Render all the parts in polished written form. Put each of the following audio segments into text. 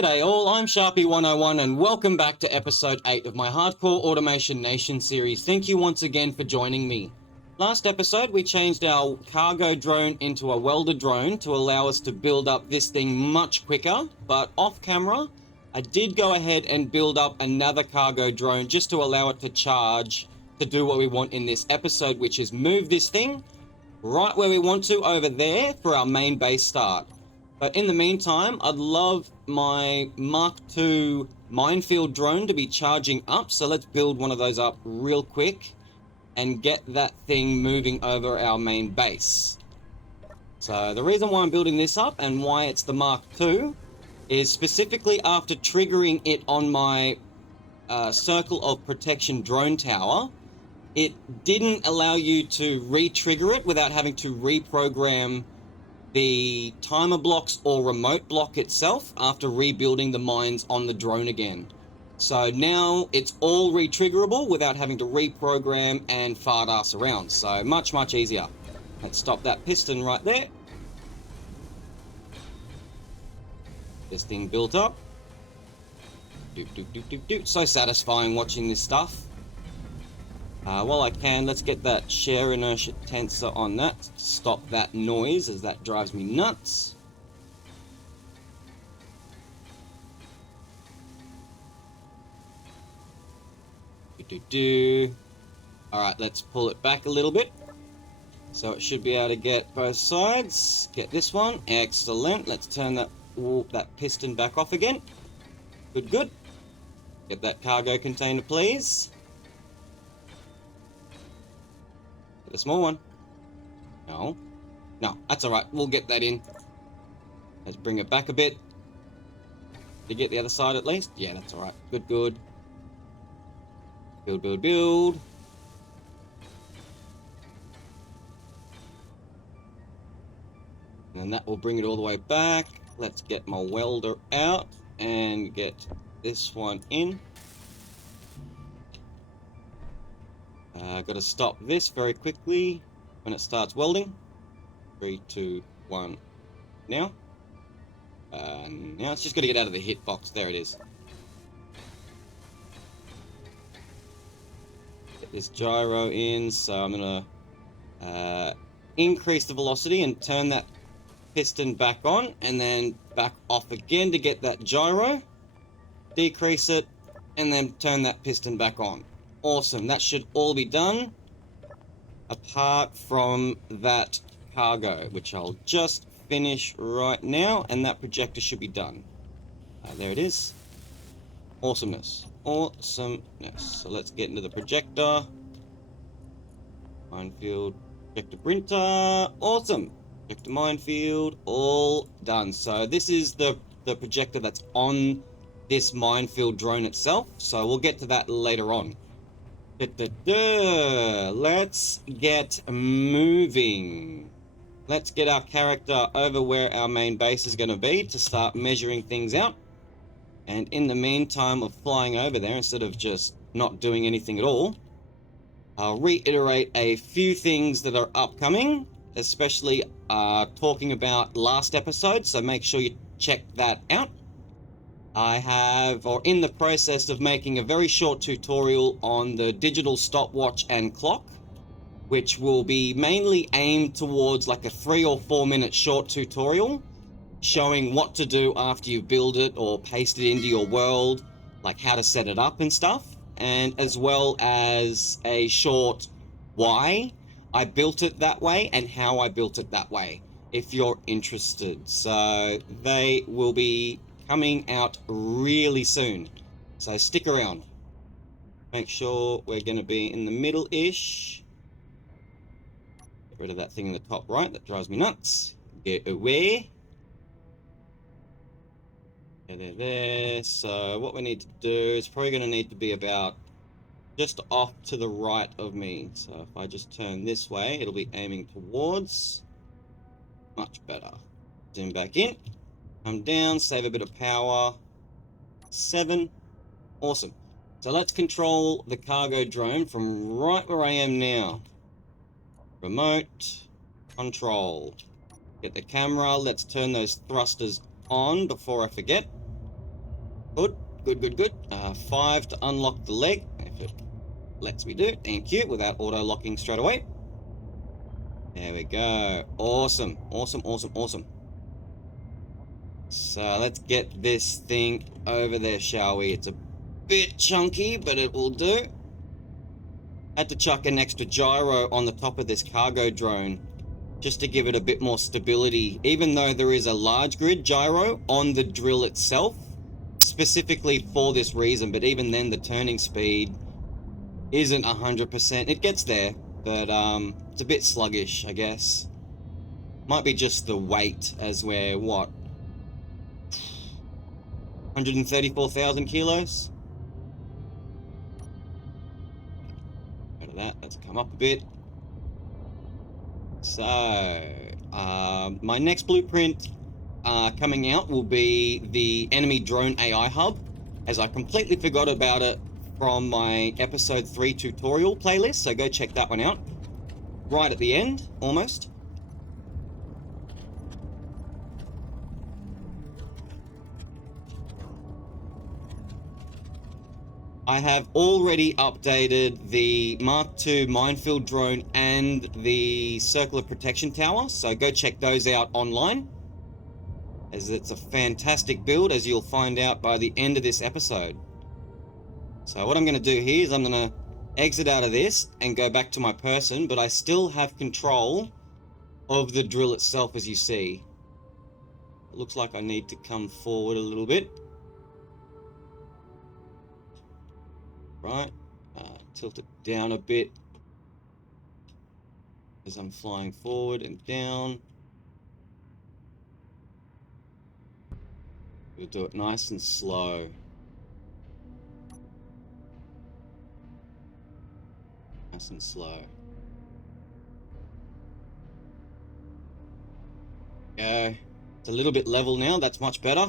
G'day all, I'm Sharpie101 and welcome back to episode 8 of my Hardcore Automation Nation series. Thank you once again for joining me. Last episode we changed our cargo drone into a welder drone to allow us to build up this thing much quicker, but off camera I did go ahead and build up another cargo drone just to allow it to charge to do what we want in this episode, which is move this thing right where we want to over there for our main base start. But in the meantime, I'd love my Mark II Minefield Drone to be charging up. So let's build one of those up real quick and get that thing moving over our main base. So the reason why I'm building this up and why it's the Mark II is specifically after triggering it on my Circle of Protection drone tower, it didn't allow you to re-trigger it without having to reprogram the timer blocks or remote block itself after rebuilding the mines on the drone again. So now it's all re-triggerable without having to reprogram and fart ass around. So much easier. Let's stop that piston right there. This thing built up. So satisfying watching this stuff. While I can, let's get that shear inertia tensor on that to stop that noise, as that drives me nuts. Alright, let's pull it back a little bit. So it should be able to get both sides. Get this one. Excellent. Let's turn that piston back off again. Good. Get that cargo container, please. The small one. No, that's all right. We'll get that in. Let's bring it back a bit. Did you get the other side at least? Yeah, that's all right. Good. Build. And that will bring it all the way back. Let's get my welder out and get this one in. Got to stop this very quickly when it starts welding. 3, 2, 1. Now it's just got to get out of the hitbox. There it is. Get this gyro in. So I'm going to increase the velocity and turn that piston back on and then back off again to get that gyro. Decrease it and then turn that piston back on. Awesome, that should all be done apart from that cargo, which I'll just finish right now, and that projector should be done. There it is. Awesomeness. So let's get into the projector. Minefield, projector printer. Awesome. Projector minefield, all done. So this is the projector that's on this minefield drone itself. So we'll get to that later on. Let's get moving. Let's get our character over where our main base is going to be to start measuring things out. And in the meantime of flying over there, instead of just not doing anything at all, I'll reiterate a few things that are upcoming, especially talking about last episode, so make sure you check that out. I have, or in the process of making a very short tutorial on the digital stopwatch and clock, which will be mainly aimed towards like a 3 or 4 minute short tutorial showing what to do after you build it or paste it into your world, like how to set it up and stuff, and as well as a short why I built it that way and how I built it that way, if you're interested. So they will be coming out really soon, so stick around. Make sure we're going to be in the middle-ish. Get rid of that thing in the top right that drives me nuts. Get away. There. So what we need to do is probably going to need to be about just off to the right of me. So if I just turn this way, it'll be aiming towards. Much better. Zoom back in. Come down, save a bit of power. 7. Awesome. So let's control the cargo drone from right where I am now. Remote control. Get the camera. Let's turn those thrusters on before I forget. Good, good, good, good. 5 to unlock the leg, if it lets me do. Thank you, without auto-locking straight away. There we go. Awesome, awesome, awesome, awesome. So let's get this thing over there, shall we? It's a bit chunky, but it will do. Had to chuck an extra gyro on the top of this cargo drone just to give it a bit more stability, even though there is a large grid gyro on the drill itself, specifically for this reason. But even then, the turning speed isn't 100%. It gets there, but it's a bit sluggish, I guess. Might be just the weight, as we're, what, 134,000 kilos? Out of that, let's come up a bit. So, my next blueprint coming out will be the enemy drone AI hub, as I completely forgot about it from my episode 3 tutorial playlist, so go check that one out. Right at the end, almost. I have already updated the Mark II Minefield Drone and the Circle of Protection Tower, so go check those out online, as it's a fantastic build, as you'll find out by the end of this episode. So what I'm going to do here is I'm going to exit out of this and go back to my person, but I still have control of the drill itself, as you see. It looks like I need to come forward a little bit. Right, tilt it down a bit as I'm flying forward and down. We'll do it nice and slow. Nice and slow. Go. It's a little bit level now, that's much better.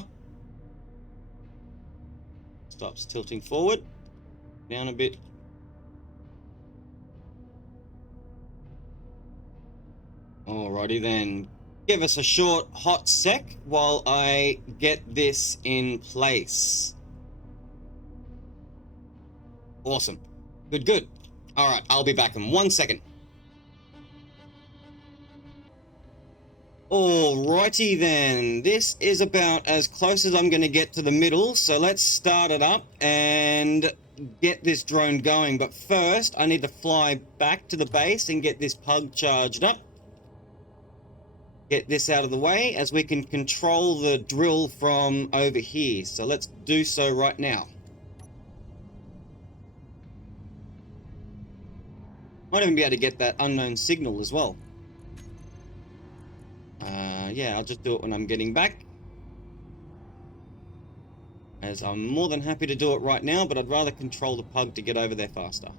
Stops tilting forward. Down a bit. Alrighty then. Give us a short hot sec while I get this in place. Awesome. Good, good. Alright, I'll be back in 1 second. Alrighty then, this is about as close as I'm going to get to the middle, so let's start it up and get this drone going. But first, I need to fly back to the base and get this pug charged up. Get this out of the way, as we can control the drill from over here. So let's do so right now. Might even be able to get that unknown signal as well. Yeah, I'll just do it when I'm getting back, as I'm more than happy to do it right now, but I'd rather control the pug to get over there faster.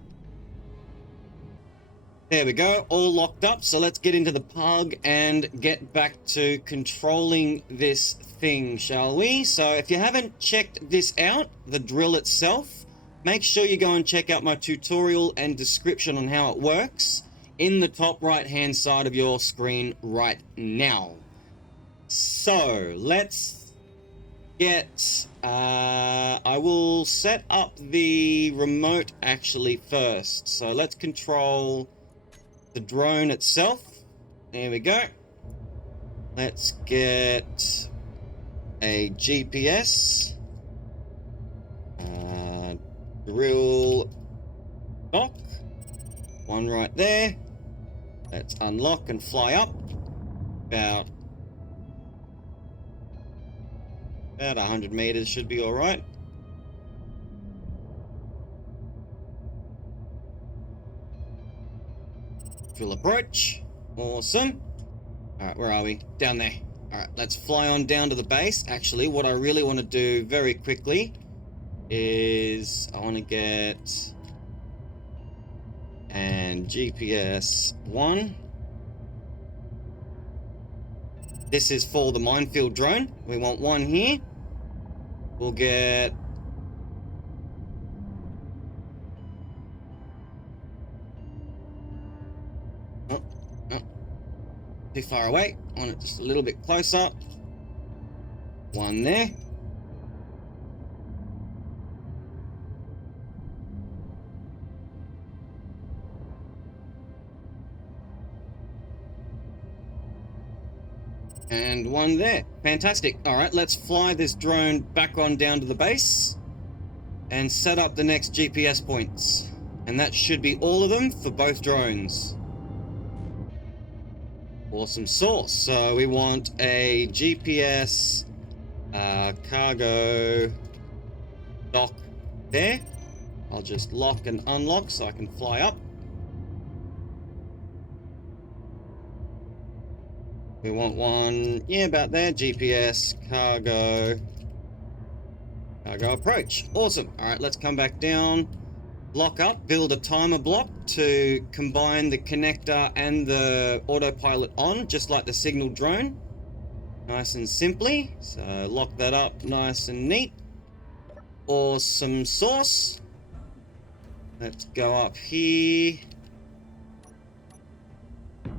There we go, all locked up, so let's get into the pug and get back to controlling this thing, shall we? So if you haven't checked this out, the drill itself, make sure you go and check out my tutorial and description on how it works in the top right hand side of your screen right now. So let's get, I will set up the remote actually first. So let's control the drone itself. There we go. Let's get a GPS, drill dock, one right there. Let's unlock and fly up about 100 meters, should be all right. Full approach. Awesome. All right, where are we? Down there. All right, let's fly on down to the base. Actually, what I really want to do very quickly is I want to get and GPS 1. This is for the minefield drone. We want 1 here. We'll get too far away. I want it just a little bit closer. 1 there. And one there. Fantastic. All right, let's fly this drone back on down to the base and set up the next GPS points. And that should be all of them for both drones. Awesome sauce. So we want a GPS cargo dock there. I'll just lock and unlock so I can fly up. We want one, yeah, about there. GPS, cargo approach. Awesome. All right, let's come back down, block up, build a timer block to combine the connector and the autopilot on, just like the signal drone. Nice and simply. So lock that up nice and neat. Awesome sauce. Let's go up here.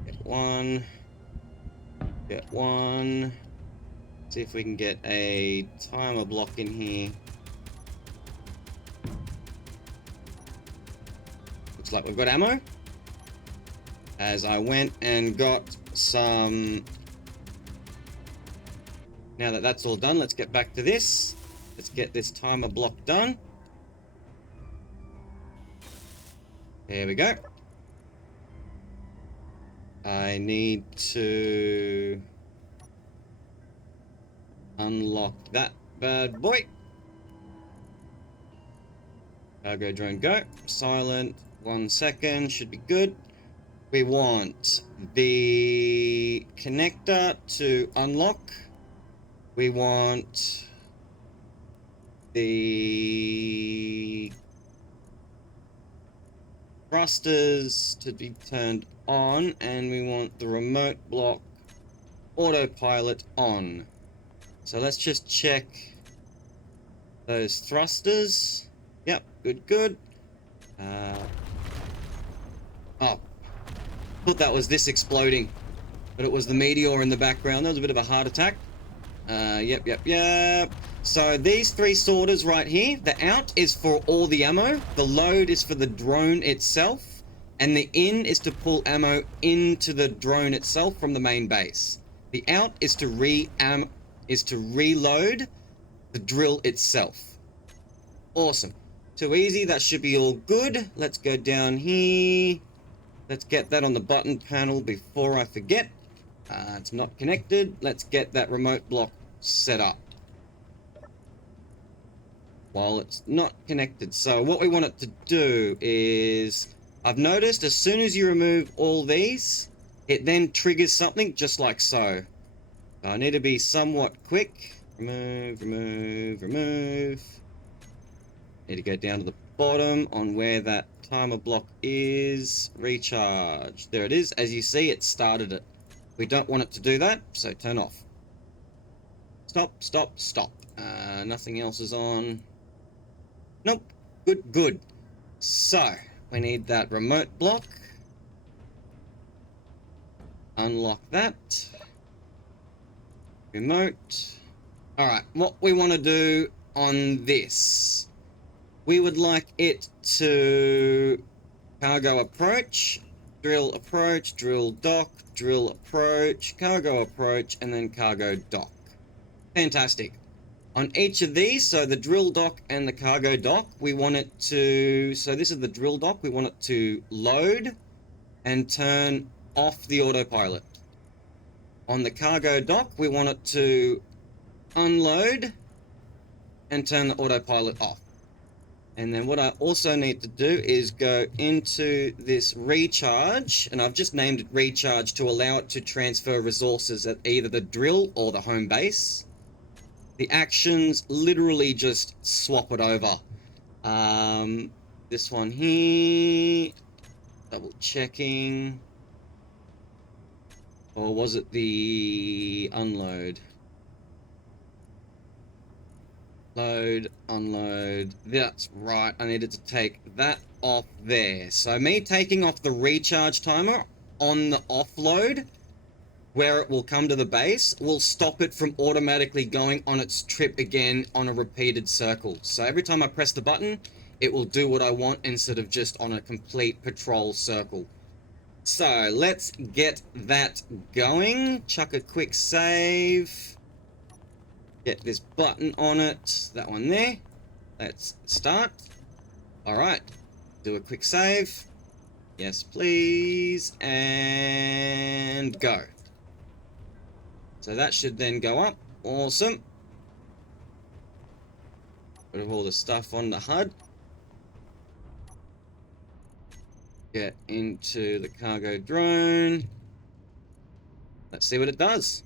Get one. Get one. See if we can get a timer block in here. Looks like we've got ammo. As I went and got some... Now that that's all done, let's get back to this. Let's get this timer block done. There we go. I need to unlock that bad boy. Cargo drone go. Silent. 1 second. Should be good. We want the connector to unlock. We want the thrusters to be turned on, and we want the remote block autopilot on. So let's just check those thrusters. Yep, good. Oh, thought that was this exploding, but it was the Meteor in the background. That was a bit of a heart attack. Yep. So these three sorters right here, the out is for all the ammo, the load is for the drone itself, and the in is to pull ammo into the drone itself from the main base. The out is to reload the drill itself. Awesome. Too easy, that should be all good. Let's go down here. Let's get that on the button panel before I forget. It's not connected. Let's get that remote block set up while it's not connected. So what we want it to do is, I've noticed as soon as you remove all these, it then triggers something just like so. So I need to be somewhat quick. Remove. Need to go down to the bottom on where that timer block is. Recharge. There it is. As you see, it started it. We don't want it to do that, so turn off. Stop. Nothing else is on. Nope. Good. So, we need that remote block. Unlock that. Remote. Alright, what we want to do on this. We would like it to cargo approach, drill approach, drill dock, drill approach, cargo approach, and then cargo dock. Fantastic. On each of these, so the drill dock and the cargo dock, we want it to, so this is the drill dock, we want it to load and turn off the autopilot. On the cargo dock, we want it to unload and turn the autopilot off. And then what I also need to do is go into this recharge, and I've just named it recharge to allow it to transfer resources at either the drill or the home base. The actions literally just swap it over. This one here, double checking. Or was it the unload? Load, unload. That's right. I needed to take that off there. So me taking off the recharge timer on the offload, where it will come to the base, will stop it from automatically going on its trip again on a repeated circle. So every time I press the button, it will do what I want instead of just on a complete patrol circle. So let's get that going. Chuck a quick save. Get this button on it. That one there. Let's start. Alright. Do a quick save. Yes, please. And go. So that should then go up. Awesome. Put all the stuff on the HUD. Get into the cargo drone. Let's see what it does.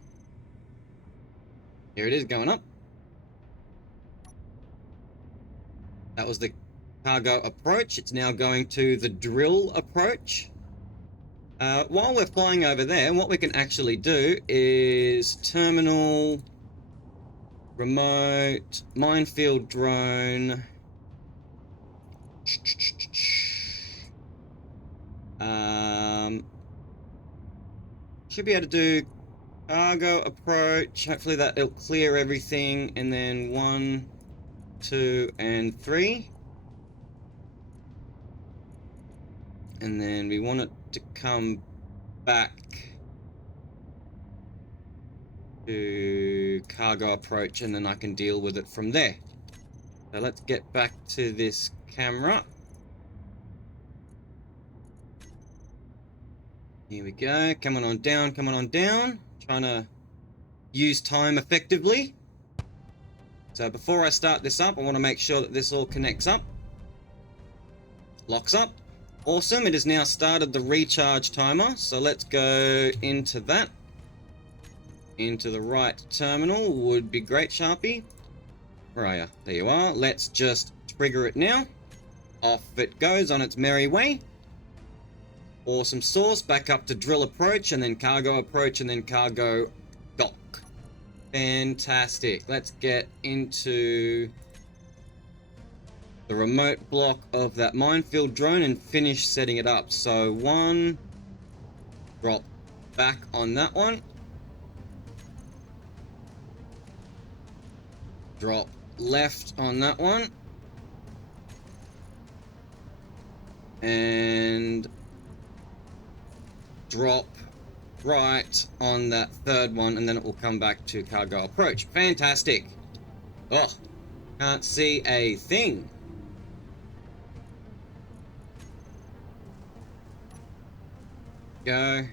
Here it is going up. That was the cargo approach. It's now going to the drill approach. While we're flying over there, what we can actually do is terminal, remote, minefield drone. Should be able to do cargo approach. Hopefully that it'll clear everything, and then 1, 2, and 3. And then we want it to come back to cargo approach, and then I can deal with it from there. So let's get back to this camera. Here we go, coming on down, coming on down. Trying to use time effectively. So before I start this up, I want to make sure that this all connects up. Locks up. Awesome, it has now started the recharge timer. So let's go into that. Into the right terminal would be great, Sharpie. Where are you? There you are. Let's just trigger it now. Off it goes on its merry way. Awesome sauce, back up to drill approach, and then cargo approach, and then cargo dock. Fantastic. Let's get into the remote block of that minefield drone and finish setting it up. So 1, drop back on that one. Drop left on that one. And drop right on that third one, and then it will come back to cargo approach. Fantastic. Oh, can't see a thing. Go.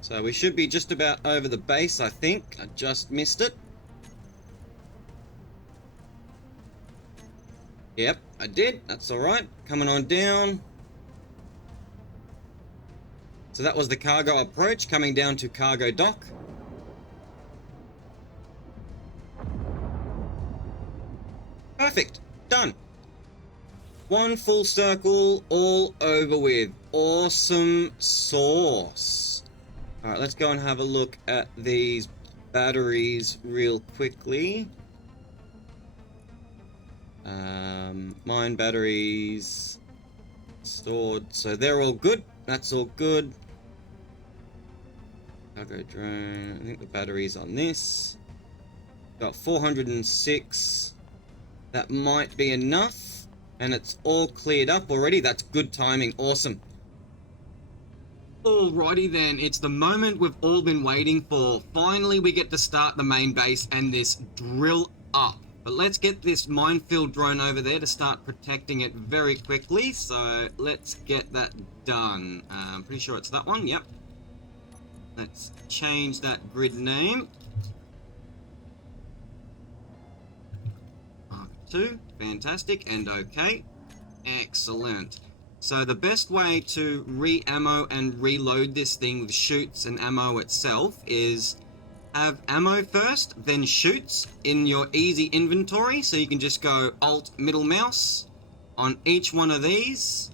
So we should be just about over the base, I think. I just missed it. Yep, I did. That's alright. Coming on down. So that was the cargo approach, coming down to cargo dock. Perfect. Done. One full circle, all over with. Awesome sauce. Alright, let's go and have a look at these batteries real quickly. Mine batteries stored. So they're all good. That's all good. Cargo drone. I think the battery's on this. Got 406. That might be enough. And it's all cleared up already. That's good timing. Awesome. Alrighty then, it's the moment we've all been waiting for. Finally, we get to start the main base and this drill up. But let's get this minefield drone over there to start protecting it very quickly. So let's get that done. I'm pretty sure it's that one. Yep. Let's change that grid name. Mark 2. Fantastic. And okay. Excellent. So the best way to re-ammo and reload this thing with shoots and ammo itself is have ammo first, then shoots in your easy inventory. So you can just go Alt middle mouse on each one of these,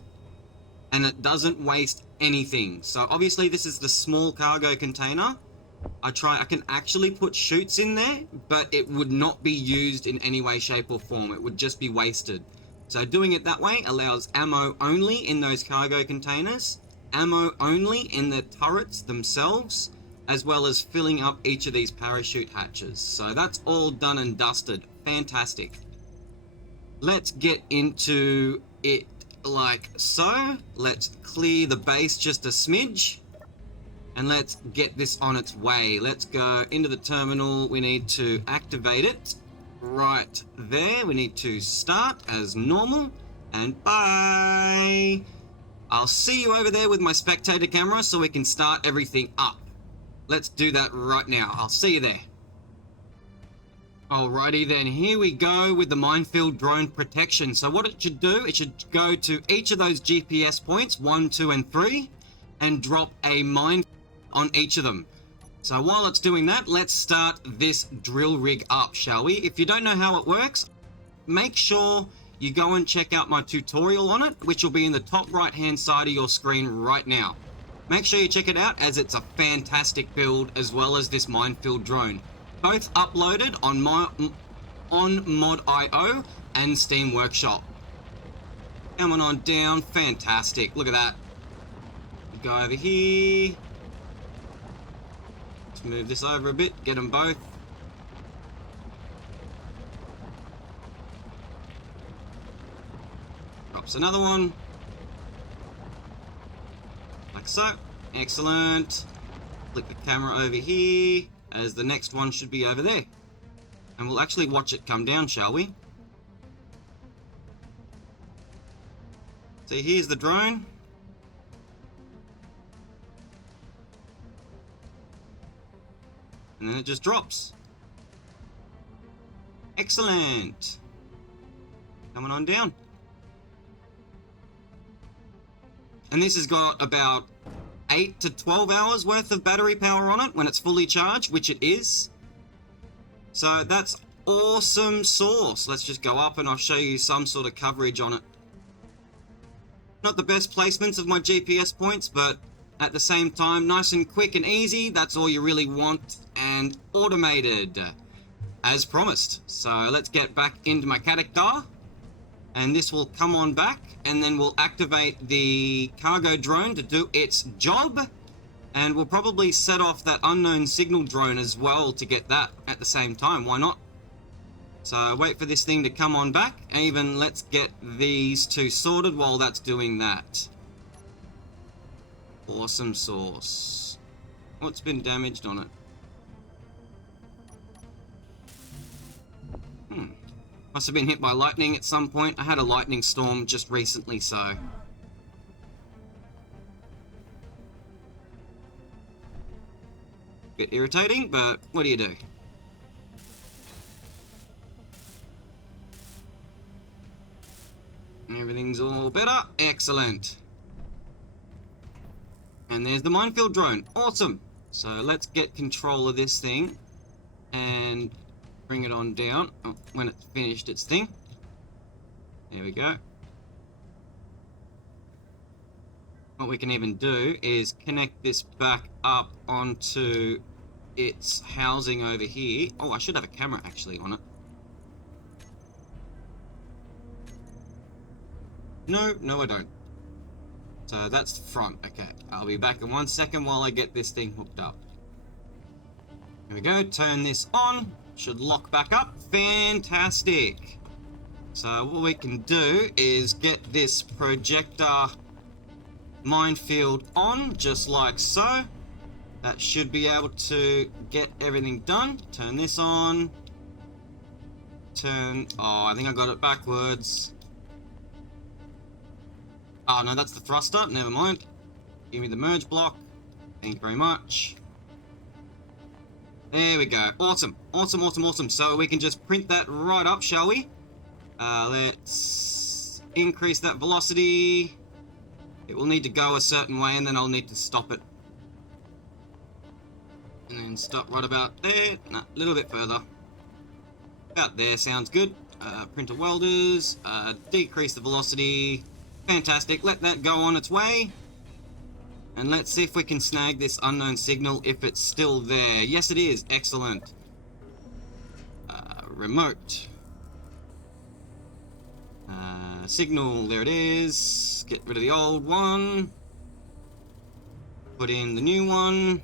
and it doesn't waste anything. So obviously this is the small cargo container. I can actually put shoots in there, but it would not be used in any way, shape or form. It would just be wasted. So doing it that way allows ammo only in those cargo containers, ammo only in the turrets themselves, as well as filling up each of these parachute hatches. So that's all done and dusted. Fantastic. Let's get into it like so. Let's clear the base just a smidge. And let's get this on its way. Let's go into the terminal. We need to activate it right there. We need to start as normal. And bye. I'll see you over there with my spectator camera so we can start everything up. Let's do that right now. I'll see you there. Alrighty then, here we go with the Minefield Drone protection. So what it should do, it should go to each of those GPS points, 1, 2, and 3, and drop a mine on each of them. So while it's doing that, let's start this drill rig up, shall we? If you don't know how it works, make sure you go and check out my tutorial on it, which will be in the top right hand side of your screen right now. Make sure you check it out, as it's a fantastic build, as well as this Minefield Drone. Both uploaded on Mod.io and Steam Workshop. Coming on down, fantastic. Look at that. Go over here. Let's move this over a bit, get them both. Drops another one. Like so. Excellent. Flick the camera over here, as the next one should be over there. And we'll actually watch it come down, shall we? So here's the drone. And then it just drops. Excellent. Coming on down. And this has got about 8 to 12 hours worth of battery power on it when it's fully charged, which it is. So that's awesome sauce. Let's just go up and I'll show you some sort of coverage on it. Not the best placements of my GPS points, but at the same time, nice and quick and easy. That's all you really want, and automated, as promised. So let's get back into my character, and this will come on back, and then we'll activate the cargo drone to do its job, and we'll probably set off that unknown signal drone as well to get that at the same time. Why not? So wait for this thing to come on back. Even let's get these two sorted while that's doing that. Awesome sauce. What's been damaged on it? Must have been hit by lightning at some point. I had a lightning storm just recently, so. Bit irritating, but what do you do? Everything's all better. Excellent. And there's the Minefield Drone. Awesome. So let's get control of this thing and bring it on down when it's finished its thing. There we go. What we can even do is connect this back up onto its housing over here. Oh, I should have a camera actually on it. No, I don't. So that's the front. Okay, I'll be back in 1 second while I get this thing hooked up. Here we go, turn this on. Should lock back up. Fantastic. So what we can do is get this projector minefield on, just like so. That should be able to get everything done. Turn this on. Oh, I think I got it backwards. Oh, no, that's the thruster. Never mind. Give me the merge block. Thank you very much. There we go. Awesome. Awesome. So we can just print that right up, shall we? Let's increase that velocity. It will need to go a certain way, and then I'll need to stop it. And then stop right about there. No, a little bit further. About there sounds good. Printer welders. Decrease the velocity. Fantastic. Let that go on its way. And let's see if we can snag this unknown signal if it's still there. Yes, it is. Excellent. Remote. Signal. There it is. Get rid of the old one. Put in the new one.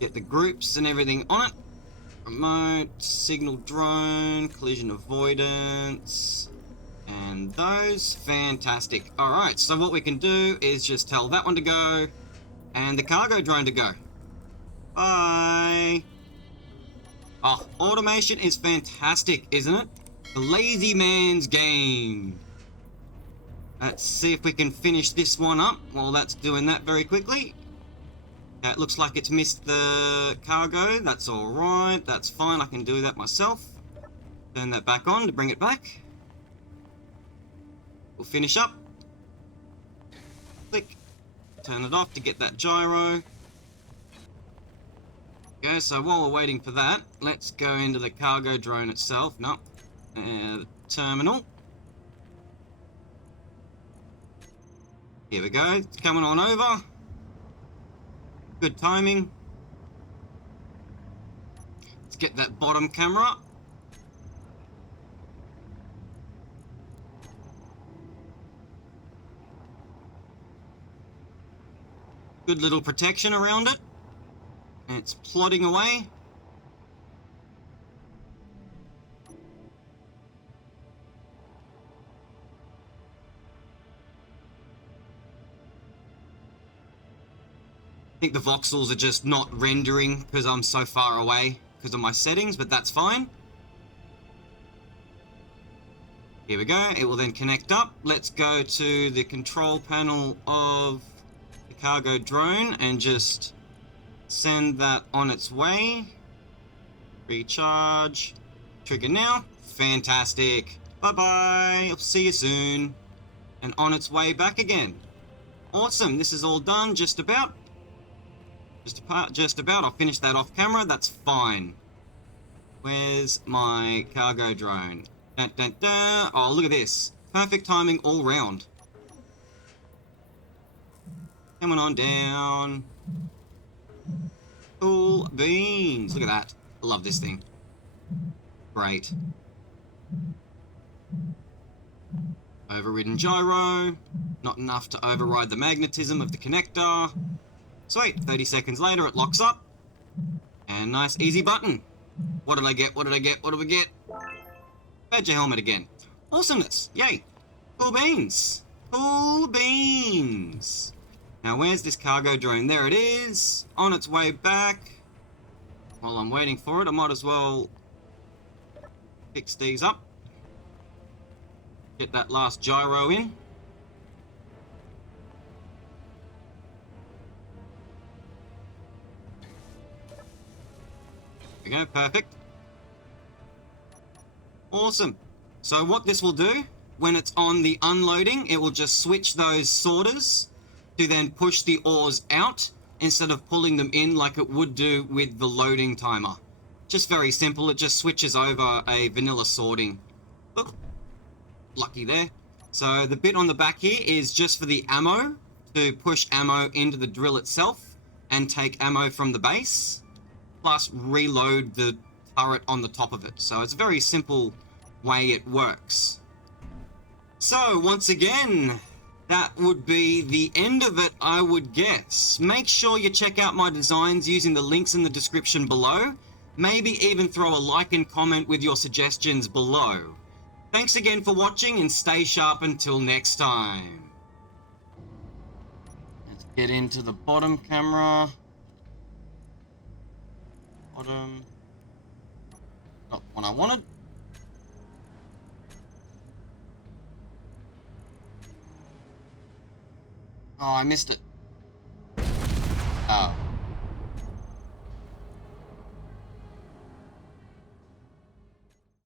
Get the groups and everything on it. Remote. Signal drone. Collision avoidance. And those, fantastic. Alright, so what we can do is just tell that one to go, and the cargo drone to go. Bye! Oh, automation is fantastic, isn't it? The lazy man's game. Let's see if we can finish this one up while that's doing that very quickly. It looks like it's missed the cargo. That's alright, that's fine, I can do that myself. Turn that back on to bring it back. We'll finish up. Click. Turn it off to get that gyro. Okay, so while we're waiting for that, let's go into the cargo drone itself. No. Terminal. Here we go. It's coming on over. Good timing. Let's get that bottom camera. Good little protection around it. And it's plodding away. I think the voxels are just not rendering because I'm so far away because of my settings, but that's fine. Here we go. It will then connect up. Let's go to the control panel of the cargo drone and just send that on its way. Recharge. Trigger now. Fantastic. Bye-bye. I'll see you soon. And on its way back again. Awesome. This is all done just about. Just about. I'll finish that off camera. That's fine. Where's my cargo drone? Dun, dun, dun. Oh, look at this. Perfect timing all round. Coming on down. Cool beans. Look at that. I love this thing. Great. Overridden gyro. Not enough to override the magnetism of the connector. Sweet. 30 seconds later, it locks up. And nice, easy button. What did I get? What did I get? What did we get? Badger helmet again. Awesomeness. Yay. Cool beans. Cool beans. Now, where's this cargo drone? There it is. On its way back. While I'm waiting for it, I might as well fix these up. Get that last gyro in. There we go, perfect. Awesome. So what this will do, when it's on the unloading, it will just switch those sorters to then push the oars out instead of pulling them in like it would do with the loading timer. Just very simple, it just switches over a vanilla sorting. Oop, lucky there. So the bit on the back here is just for the ammo, to push ammo into the drill itself and take ammo from the base, plus reload the turret on the top of it. So it's a very simple way it works. So once again, that would be the end of it, I would guess. Make sure you check out my designs using the links in the description below. Maybe even throw a like and comment with your suggestions below. Thanks again for watching and stay sharp until next time. Let's get into the bottom camera. Bottom. Not the one I wanted. Oh, I missed it. Oh.